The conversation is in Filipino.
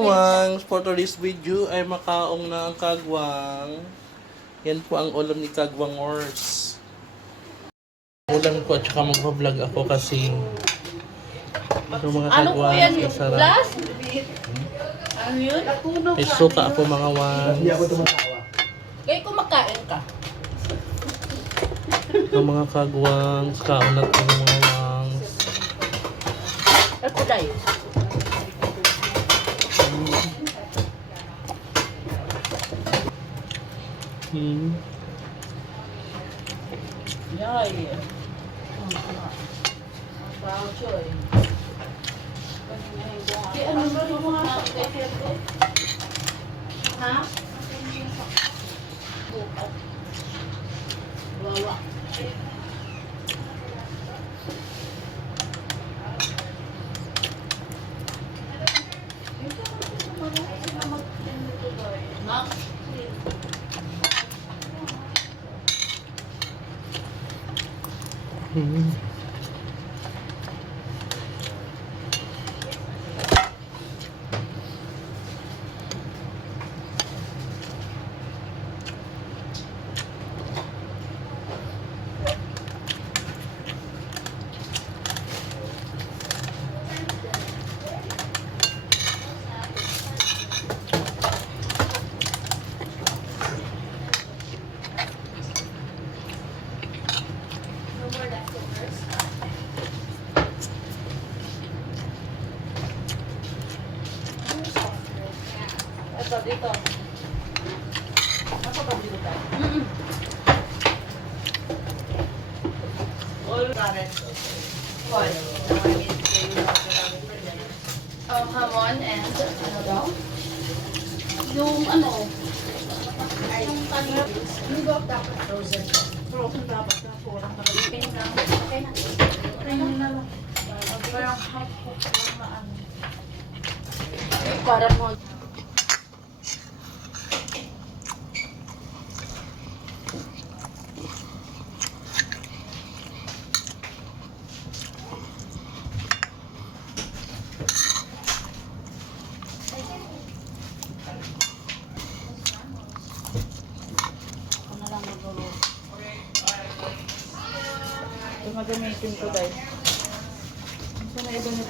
kawangs, for today's video ay makaong na ang kagwang. Yan po ang ulam ni Kagwang Wars. Ulam ko at saka mag-vlog ako kasi ito mga kagwang, masarap. Ano yun? May suka ako mga wangs. Kaya kumakain ka. Ito mga kagwang, kaunat ko ng mga wangs. Ako dahil. Yay. Wow, choy. Ano ba yung mga ha? Bukat. Wawa. Max. Ito, dito. Nasa pag dito tayo? All carrots. What? Hamon and ano daw? Yung ano? Yung kanina. Yung dapat frozen. Frozen dapat na. Kurang na. Okay na. Okay na. Okay na lang. Parang half cook lang maano. Parang mo. Ito magamitin ko dahil. Saan na iba nito?